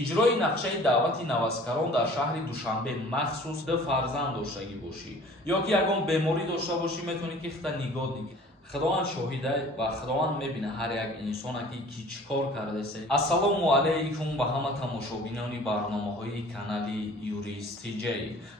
иҷрои нақшаи даъвати навазкарон дар шаҳри Душанбе махсус ду фарзанд доштагӣ бошӣ ё ки ягон беморӣ дошта бошӣ метавонӣ ки хита нигоҳ дигӣ. Худованд шоҳида ва худованд мебина ҳар як инсоне ки чӣ кор кардасе. Ассалому алайкум ба ҳама тамошобинони барномаҳои канали Юристиҷ.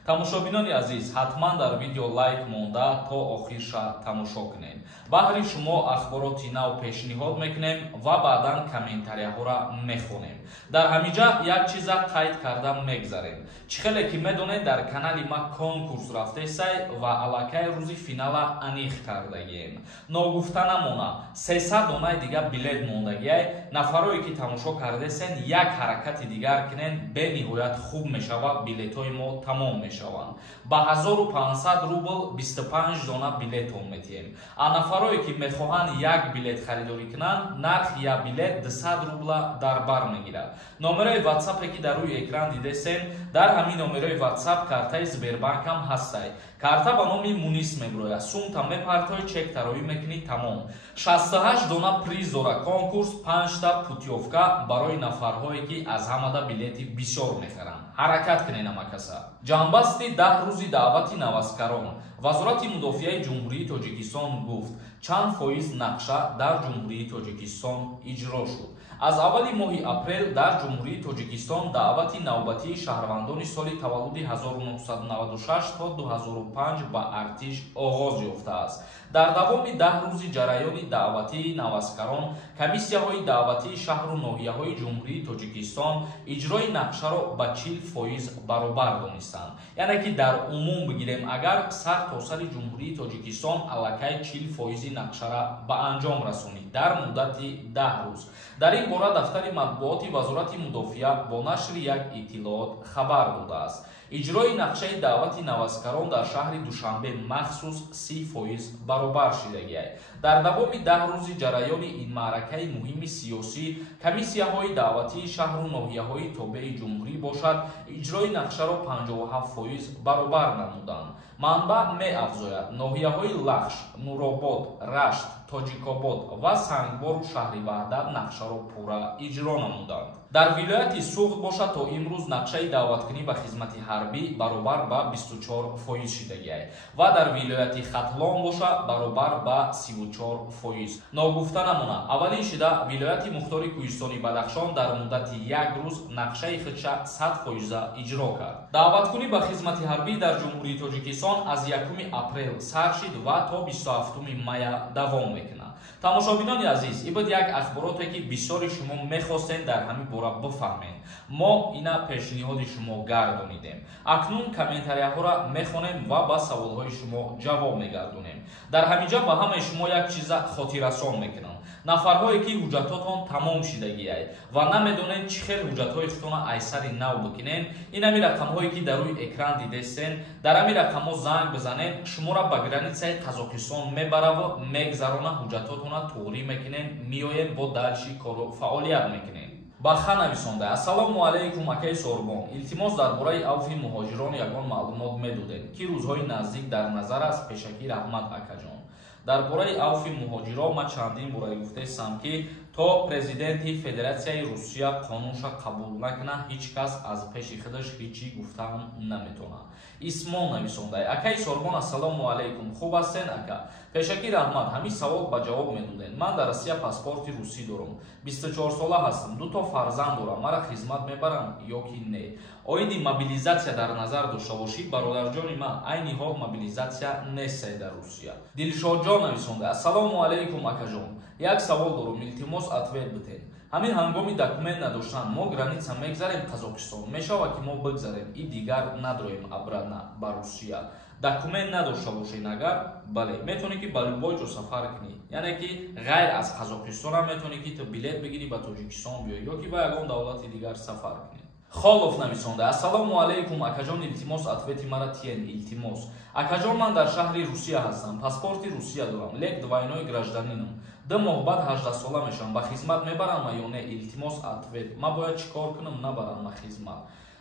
Тамошобинони азиз, ҳатман дар видео лайк монда то охирша тамошо кунед. Баҳри шумо ахбороти нав пешниҳод мекунем ва баъдан комментарияҳоро мехонем. Дар ҳамиҷа як чиза қайд карда мегзарем. Чӣ хеле ки медонед, дар канали ма конкурс рафтесай ва аллакай рӯзи финала аниқ кардагием. Ногуфта намона 300 донаи дига билет мондагиай. Нафарое ки тамошо кардесен як ҳаракати дигар кунен, бениҳоят хуб мешавад, билетҳои мо тамом мешаванд. Ба 1500 рубл 25 дона билетон метиҳем. А нафарое ки мехоҳанд як билет харидорӣ кунанд, нархи як билет 200 рубла дар бар мегирад. Номерои WhatsApp ки дар рӯи экран дидесен, дар ҳамин номерои WhatsApp картаи Сбербанкам ҳастай. Карта ба номи Мунис меброяд. Сумта мепартои чек тароӣ мекунӣ тамом. 68 дона приз дора конкурс, 5 та путёвка барои нафарҳое ки аз ҳамада билети бисёр мехаранд. ҳаракат кунед амакаса. Ҷанбасти 10 рӯзи даъвати навазкарон. Вазорати мудофиаи ҷумҳурии Тоҷикистон гуфт, чанд фоиз нақша дар ҷумҳурии Тоҷикистон иҷро шуд. Аз аввали моҳи апрел дар ҷумҳурии Тоҷикистон даъвати навбатии шаҳрвандони соли таваллуди 1996 то 2005 ба артиш оғоз ёфтааст. Дар давоми 10 рӯзи ҷараёни даъватии навазкарон, комиссияҳои даъватии шаҳру ноҳияҳои ҷумҳурии Тоҷикистон иҷрои нақшаро ба 40% баробар донистанд. Яъне ки дар умум бигирем, агар сар то сари ҷумҳурии Тоҷикистон аллакай 40% нақшара ба анҷом расонид дар муддати 10 рӯз. Дар ин бора дафтари матбуоти Вазорати мудофиа бо нашри як иттилоот хабар додааст. иҷрои нақшаи даъвати навазкарон дар шаҳри Душанбе махсус 30% баробар шудагиай. Дар давоми 10 рӯзи ҷараёни ин маъракаи муҳими сиёсӣ, комиссияҳои даъватии шаҳру ноҳияҳои тобеи ҷумҳурӣ бошад, иҷрои нақшаро 57% баробар намуданд. Манбаъ меафзояд, ноҳияҳои Лахш, Нуробод, Рашт, Тоҷикобод ва Сангбору шаҳри Ваҳдат нақшаро пурра иҷро намуданд. Дар вилояти Суғд бошад, то имрӯз нақшаи даъваткунӣ ба хизмати ҳарбӣ баробар ба 24% шудагиай ва дар вилояти Хатлон бошад баробар ба 34%. Ногуфта намона, аввалин шуда вилояти Мухтори Кӯҳистони Бадахшон дар муддати як рӯз нақшаи худша 100% иҷро кард. Даъваткунӣ ба хизмати ҳарбӣ дар ҷумҳурии Тоҷикистон аз 1 апрел сар шуд ва то 27 мая давом мекунад. Тамошобинони азиз, ин буд як ахбороте ки бисёри шумо мехостед дар ҳамин бора бифаҳмед. Мо ина пешниҳоди шумо гардонидем. Акнун комментарияҳоро мехонем ва ба саволҳои шумо ҷавоб мегардонем. Дар ҳамиҷа ба ҳамаи шумо як чиза хотиррасон мекунам. Нафарҳое ки ҳуҷҷатотон тамом шудагиай ва намедонед чӣ хел ҳуҷҷатҳои худтона айсари нав бикунед, ин ҳамин рақамҳое ки дар рӯи экран дидесен, дар ҳамин рақамҳо занг бизанед, шуморо ба границаи Қазоқистон мебараву мегзарона, ҳуҷҷатотона туғрӣ мекунед, миёед бо дальши кору фаъолият мекунед. Баха нависонда: ассалому алайкум акаи Сорбон. Илтимос дар бораи авфи муҳоҷирон ягон маълумот медодед ки рӯзҳои наздик дар назар аст. Пешакӣ раҳмат акаҷон. Дар бораи авфи муҳоҷирон ма чандин бора гуфтаистам ки то президенти Федератсияи Русия қонунша қабул накунад, ҳеҷ кас аз пеши худаш ҳечӣ гуфтан наметавонад. Исмон нависонда: акаи Сорбон, ассалому алайкум. Хуб ҳастен ака? Пешакӣ раҳмат. Ҳамин савол ба ҷавоб медоден. Ман дар Россия паспорти русӣ дорам. 24 сола ҳастам. 2 то фарзанд дорам. Мара хизмат мебаранд ё ки не? Оиди мобилизатсия дар назар дошта бошед. Бародарҷони ман, айни ҳол мобилизатсия нестай дар Русия. Дилшодҷон нависонда: ассалому алайкум акаҷон. Як савол дорам, илтимос ответ битед. ҳамин ҳангоми документ надоштан мо граница мегзарем Қазоқистон, мешавад ки мо бигзарем и дигар надорем обратно ба Русия. Документ надошта бошед агар, бале, метавонӣ ки ба любой ҷо сафар кунӣ. Яъне ки ғайр аз Қазоқистон ҳам метавонӣ ки ту билет бигирӣ ба Тоҷикистон биёӣ ё ки ба ягон давлати дигар сафар кунӣ. Холов нависонда: ассалому алайкум акаҷон, илтимос ответи мара тиен. Илтимос акаҷон, ман дар шаҳри Русия ҳастам. Паспорти Русия дорам, лек двойной гражданинам. 2 моҳ баъд 18 сола мешавам. Ба хизмат мебаранма ё не? Илтимос ответ. Ман бояд чӣ кор кунам набаранма хизмат?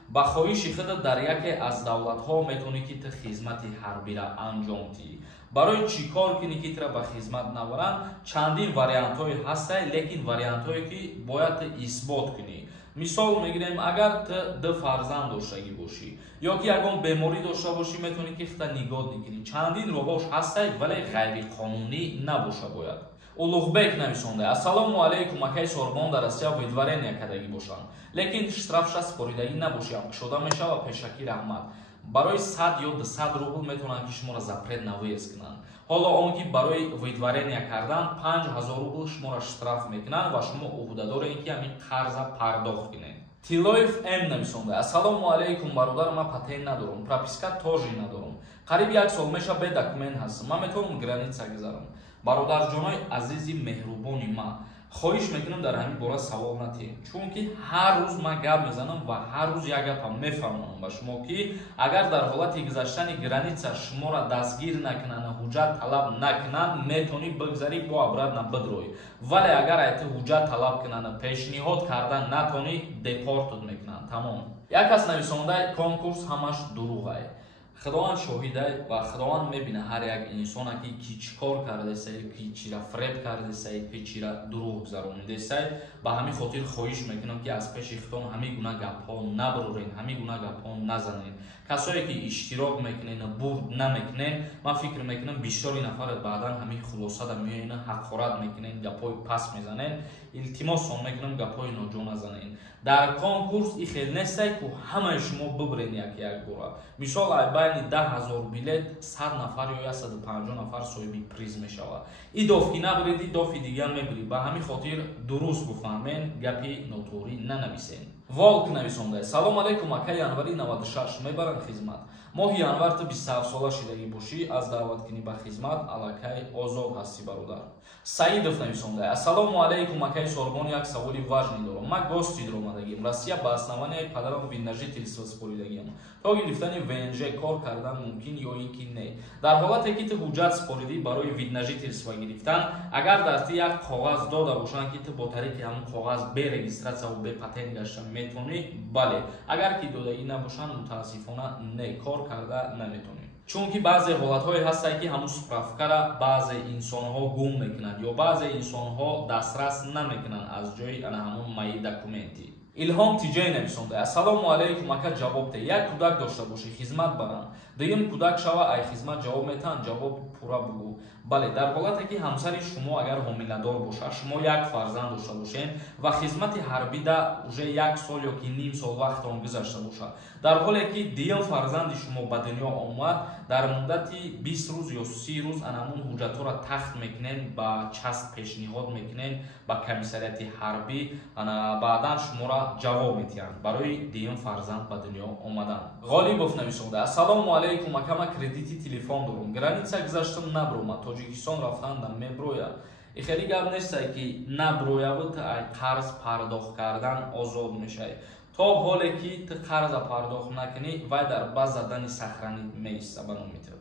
Ба хоҳиши худат дар яке аз давлатҳо метавонӣ ки ту хизмати ҳарбира анҷом диҳӣ. Барои чӣ кор кунӣ ки тура ба хизмат наваранд? Чандин вариантҳое ҳастанд, лекин вариантҳое ки бояд ту исбот кунӣ. мисол мегирем агар ту ду фарзанд доштагӣ бошӣ ё ки ягон беморӣ дошта бошӣ метавонӣ ки хта нигоҳ дигирӣ чандин робош ҳастай вале ғайриқонунӣ набоша бояд. Улуғбек нависонда: ассалому алейкум, акай сорбон дар Россия видварения кардагӣ бошанд, лекин штрафша споридагӣ набошам, кушода мешава пешакӣ раҳмат. Барои 100 ё 200 рубл метавонанд ки шуморо запрет навъез кунанд. ҳоло он ки барои видварения кардан 5000 рубл шуморо штраф мекунанд ва шумо уҳдадоред ки ҳамин қарза пардохт кунед. Тилоев М нависонда: ассалому алейкум бародар, ман патент надорам, прописка тоже надорам. Қариб 1 сол меша бе документ ҳастам. Ман метавонам граница гузарам. Бародарҷонои азизи меҳрубони ман, хоҳиш мекунам дар ҳамин бора савол натиҳем, чунки ҳар рӯз ман гап мезанам ва ҳар рӯз як гапам мефаҳмонам ба шумо ки агар дар ҳолати гузаштани граница шуморо дастгир накунанд, ҳуҷҷат талаб накунанд, метавонӣ бигзарӣ бо обратно бидроӣ. Вале агар айти ҳуҷҷат талаб кунанд, пешниҳод кардан натавонӣ, депортод мекунанд. Тамом. Як кас нависондаи конкурс ҳамаш дурӯғ ай. Худованд шоҳидай ва худованд мебина ҳар як инсона ки чӣ кор кардесай, ки чира фреб кардесай, ки чира дурӯғ гузаронидесай. Ба ҳамин хотир хоҳиш мекунам ки аз пеши худтон ҳамин гуна гапҳо набурорен, ҳамин гуна гапҳо назанед. Касое ки иштирок мекунед, бурд намекунед, ман фикр мекунам бисёри нафарат баъдан ҳамин хулосада меоян, ҳақорат мекунед, гапҳои паст мезанед. Илтимосон мекунам гапҳои ноҷо назанед. Дар конкурс и хел нестай ки ҳамаи шумо бибред як бора. Мисол ай байни 10,000 билет 100 нафар ё 150 нафар соҳиби приз мешавад. И доф ки набиред, и дофи дигар мебиред. Ба ҳамин хотир дуруст буфаҳмен, гапи ноторӣ нанависен. Волк нависонда: салом алейкум, акай январи 96 мебаранд хизмат. Моҳи январ ту 27 сола шидагӣ бошӣ, аз даъваткунӣ ба хизмат аллакай озод ҳастӣ бародар. Саидов нависонда: ассалому алейкум, акай сорбон, як саволи важне дорам. Ман гости дромадагиам. Россия ба основанияи падарам виннажительство споридагиам. То гирифтани ВНЖ кор кардан мумкин ё ин ки не? Дар ҳолате ки ту ҳуҷҷат споридӣ барои виннажительство гирифтан, агар дар ту як коғаз дода бошанд ки ту бо тариқи ҳамон коғаз бе регистратсия ва бе патент гашта метавонӣ, бале. Агар ки додагӣ набошанд, мутаассифона не, кор карда наметавонӣ. Чунки баъзе ҳолатҳое ҳастанд ки ҳамун справкара баъзе инсонҳо гум мекунанд ё баъзе инсонҳо дастрас намекунанд аз ҷои ана ҳамун майи документи. Илҳом Тиҷей нависонда: ассалому алейкум, ака ҷавоб де. Як кӯдак дошта бошӣ, хизмат баранд. Дуюм кӯдак шава, ай хизмат ҷавоб метаҳанд, ҷавоб пурра бугӯ. Бале, дар ҳолате ки ҳамсари шумо агар ҳомиладор бошад, шумо як фарзанд дошта бошед ва хизмати ҳарбида уже 1 сол ё ки ним сол вақтон гузашта бошад, дар ҳоле ки дуюм фарзанди шумо ба дунё омад, дар муддати 20 рӯз ё 30 рӯз анамун ҳуҷҷатҳоро тахт мекунед, ба част пешниҳод мекунед, ба комиссарияти ҳарбӣ, ана баъдан шуморо ҷавоб медиҳанд барои дуюм фарзанд ба дунё омадан. Ғолибов нависонда: ассалому алейкум, ака ман кредити телефон дорам. Граница гузаштам набуромад, Тоҷикистон рафтанда меброя. Ихели гап нестай ки наброяву ай қарз пардохт кардан озод мешай. То ҳоле ки ту қарза пардохт накунӣ, вай дар ба задани сахранӣ меиста ба номи ту.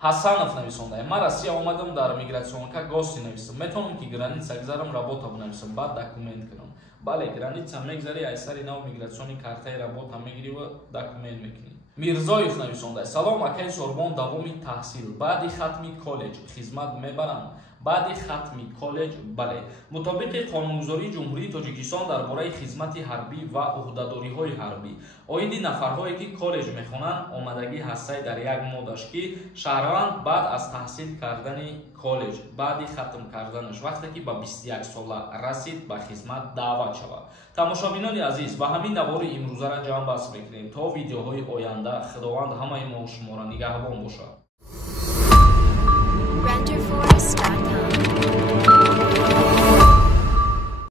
Ҳасанов нависонда: ман Россия омадам, дар мигратсионка гости нависам. Метавонам ки граница гузарам, работа бинависам, баъд документ кунам. Бале, граница мегзари, ай сари нав мигратсиони картаи работа мегирӣ ва документ мекунӣ. Мирзоев нависонда: салом, акай сорбон, давоми таҳсил баъди хатми коллеҷ хизмат мебарам. Баъди хатми коллеҷ, бале. Мутобиқи қонунгузории ҷумҳурии Тоҷикистон дар бораи хизмати ҳарбӣ ва уҳдадориҳои ҳарбӣ, оиди нафарҳое ки коллеҷ мехонанд, омадагӣ ҳастаи дар як моддаш ки шаҳрванд баъд аз таҳсил кардани коллеҷ, баъди хатм карданаш, вақте ки ба 21 сола расид, ба хизмат даъват шавад. Тамошобинони азиз, ба ҳамин навори имрӯзара ҷамъ баст мекунем. То видеоҳои оянда, худованд ҳамаи мо шуморо нигаҳбон бошад.